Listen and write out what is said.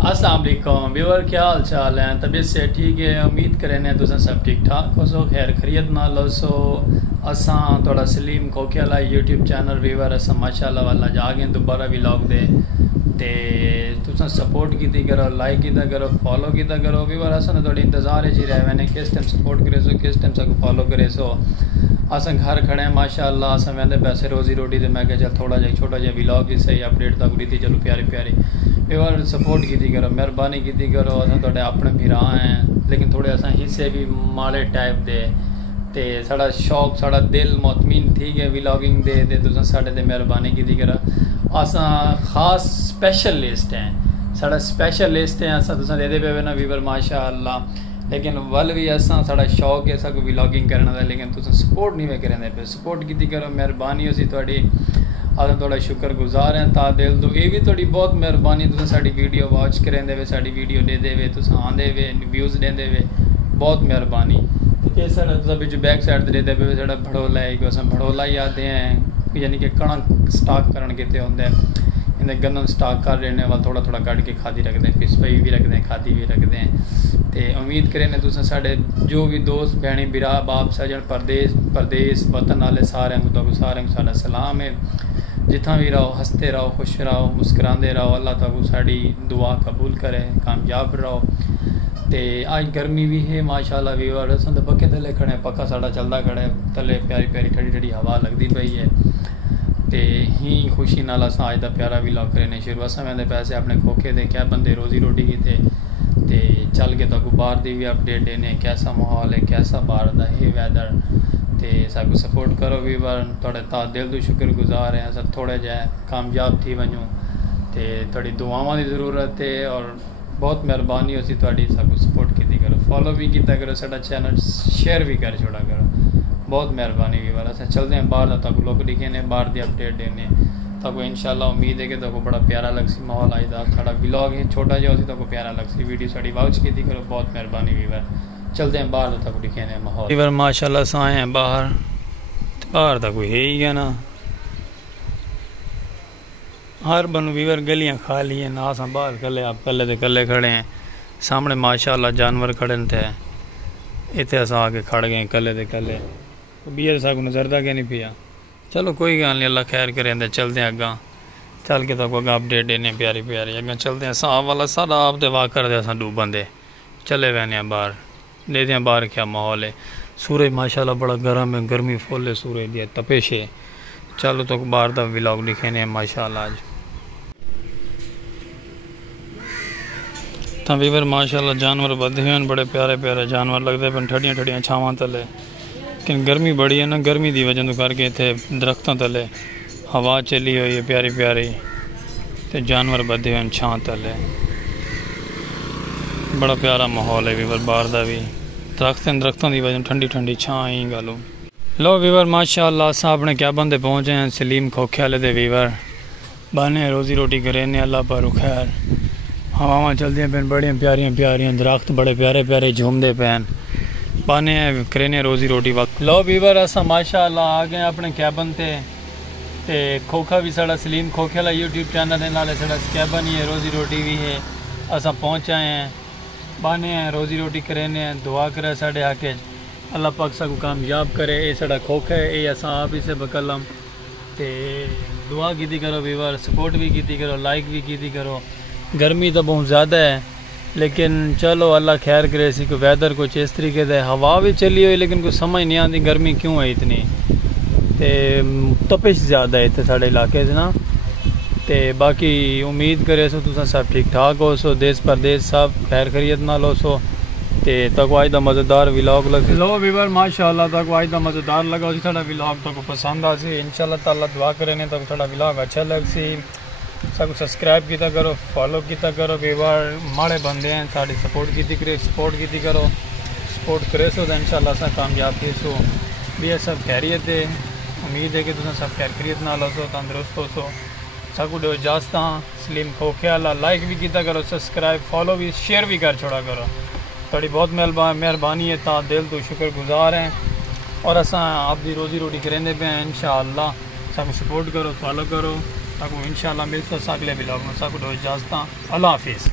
अस्सलाम वालेकुम व्यूअर, क्या हाल चाल है? तबीयत से ठीक है? उम्मीद करें तुम सब ठीक ठाक हो सो, खैर खरीत ना लो सो। असा थोड़ा सलीम खोखियाला यूट्यूब चैनल व्यूअर असा माशाल्लाह वाला जागे दोबारा व्लॉग दे ते तुम सपोर्ट की करो, लाइक किया करो, फॉलो किया करो व्यूअर। असा थोड़ी इंतज़ार है जी रहे मैंने किस टाइम सपोर्ट करे सो, किस टाइम सको फॉलो करे सो। असा घर खड़े हैं माशाल्लाह, असा वहदे पैसे रोजी रोटी तो मैं चल थोड़ा जहा छोटा जहा व्लॉग ही सही अपडेट तक दी थी। चलो प्यारी प्यारी व्यूअर सपोर्ट की करो, मेहरबानी की करो। अस थोड़े अपने भरा हैं लेकिन थोड़े असा हिस्से भी माड़े टाइप दे ते साड़ा शौक साड़ा दिल मुतमिन ठीक है व्लॉगिंग दे तुम साढ़े ते मेहरबानी की करो। असा खास स्पेशलिस्ट हैं, साड़ा स्पेशलिस्ट हैं असा तुम दे पे ना व्यूअर माशाअल्लाह। लेकिन वल भी असा साड़ा शौक है सब व्लॉगिंग करने का, लेकिन तुम सपोर्ट नहीं वे करें पे। सपोर्ट की करो, मेहरबानी हो सी थोड़ी। अस थोड़ा शुक्रगुजार हैं ता दिल तो ये भी थोड़ी बहुत मेहरबानी। तुम साड़ी वीडियो वॉच करें दे, साड़ी वीडियो दे दे, तुम आंदे वे व्यूज़ देंदे वे, बहुत मेहरबानी। ये साढ़ा तुम बैक साइड दे दे पे साढ़ा भड़ोला है, अस भड़ोला ही आते हैं यानी कि कणक स्टाक करन किते होंगे इन्हें गंदम स्टाक कर रहे हैं वाल थोड़ा थोड़ा कट के खादी रखते हैं, पिसपई भी रखते हैं, खादी भी रखते हैं। तो उम्मीद करें तुम साढ़े जो भी दोस्त भैनी बिरा बाप सजन परदेस वतन वाले सारे को सारा सलाम है। जितना भी रहो हंसते रहो, खुश रहो, मुस्कुराते रहो। अल्लाह ताला साड़ी दुआ कबूल करे, कामयाब रहो। तो आज गर्मी भी है माशाल्लाह व्यूअर। अस तो पक्के थले खड़े, पक्का साड़ा चलता खड़े, थले प्यारी प्यारी ठंडी ठंडी हवा लगती पई है। तो ही खुशी नाल अस अज का प्यारा व्लॉग करने शुरू। अस मैं पैसे अपने खोखे दे क्या बंदे रोजी रोटी की थे चल के तक बाहर की भी अपडेट देने, कैसा माहौल है, कैसा बाहर का है वैदर। तो सब सपोर्ट करो व्यूअर, थोड़े ता दिल तो शुक्रगुजार हैं। अस थोड़े जहे कामयाब थी वजूँ तो थोड़ी दुआवां की ज़रूरत है और बहुत मेहरबानी हो सी थोड़ी। सब सपोर्ट की करो, फॉलो भी किया करो, साडा चैनल शेयर भी कर छोड़ा करो, बहुत मेहरबानी व्यूअर। अस चलते हैं बाहर तक लोग दिखे ने, बाहर की अपडेट देने तक इंशाल्लाह। उम्मीद है कि तक बड़ा प्यारा लगसी माहौल आज का साड़ा व्लॉग है छोटा जहा उसी तक प्यारा लगसी। वीडियो साड़ी वॉच की करो, बहुत मेहरबानी व्यूअर। चलते हैं बाहर तक दिखे ने माहौल व्यूअर माशाल्लाह से आए हैं बाहर। बाहर तक कोई है ही है ना, हर बन व्यूअर गलियां खाली हैं ना। अस बाहर कले आप कले तो कले खड़े हैं, सामने माशाल्लाह जानवर खड़े थे, इतने अस आके खड़ गए कले तो कले। बीयर साकू नजरदा क्या नहीं पिया। चलो कोई गल नहीं, अल्लाह खैर करें। चलते हैं अग्गा, चल के तक अग्गा अपडेट देने प्यारी प्यारी। अग्गा चलते हैं साफ वाला सारा आप तो वाक करते अस डूबन दे चले वहने बाहर, देखते हैं बाहर क्या माहौल है। सूरज माशाल्लाह बड़ा गर्म है, गर्मी फुल है, सूरज दी तपिश है। चलो तो बाहर का व्लॉग लिखे ने माशाल्लाह आज तो व्यूअर माशाल्लाह जानवर बधे हुए हैं, बड़े प्यारे प्यारे जानवर लगते पे ठंडियां ठंडियां छावां तले। लेकिन गर्मी बड़ी है ना, गर्मी की वजह तो करके इतने दरख्तों तले हवा चली हुई है प्यारी प्यारी, तो जानवर बधे हुए छां तले। बड़ा प्यारा माहौल है व्यूअर बाहर का भी, दरख्तों की वजह ठंडी ठंडी छां ही गलो। लो व्यूअर माशाल्लाह अस अपने क्या बंदे पहुँचे हैं सलीम खोखे दे व्यूअर, बने रोजी रोटी करें अल्लाह पर खैर। हवावां चलदियां पैन बड़ियां प्यारियां प्यारियां, दरख्त बड़े प्यारे प्यारे झूमते पैन, पाने करें रोजी रोटी वक्त। लो व्यूअर अस माशाल्लाह आ गए अपने कैबन ते खोखा भी साड़ा सलीम खोखे वाला यूट्यूब चैनल है, नाले साड़ा कैबन ही है, रोजी रोटी भी है। अस पहुँच आए हैं, बाने हैं रोजी रोटी करें, दुआ करे साढ़े हक अल्लाह पाक सबको कामयाब करे। ये साड़ा खोखा है, ये अस आप ही से बकलम ते दुआ की करो व्यूअर, सपोर्ट भी की करो, लाइक भी की करो। गर्मी तो बहुत ज़्यादा है लेकिन चलो अल्लाह खैर करे सी को वैदर कुछ इस तरीके से। हवा भी चली हुई लेकिन कुछ समझ नहीं आती गर्मी क्यों है इतनी, तो तपिश ज़्यादा है इतने साढ़े इलाके से ना। तो बाकी उम्मीद करे सो तुम सब ठीक ठाक हो सो, देश परदेश सब खैर खरीत ना लो सो। तो तक आज का मज़ेदार व्लॉग लगे लो व्यूअर माशाल्लाह, तक आज का मज़ेदार लगा साड़ा व्लॉग तक पसंद आ सी। इंशाल्लाह ताला दुआ करें तक साड़ा व्लॉग अच्छा लग सी। सब सब्सक्राइब किया करो, फॉलो किया करो व्यूअर, माड़े बंदे हैं साड़ी सपोर्ट की करो, सपोर्ट करे सो तो इंशाल्लाह अस कामयाब थे सो भी सब खैरियत है। उम्मीद है कि तुम सब खैर खैरियत नाल हो सो, तंदुरुस्त हो सो। सब कुछ इजाजत हाँ सलीम खोखे वाला, लाइक भी किया करो, सब्सक्राइब फॉलो भी शेयर भी कर छोड़ा करो। थोड़ी बहुत मेहरबानी है, ता दिल तो शुक्रगुजार हैं और अस आपकी रोजी रोटी करेंदे पे हैं। इंशाअल्लाह सब सपोर्ट करो, फॉलो करो, इंशाअल्लाह मिलते अगले व्लॉग में। सब इजाजत, अल्लाह हाफिज़।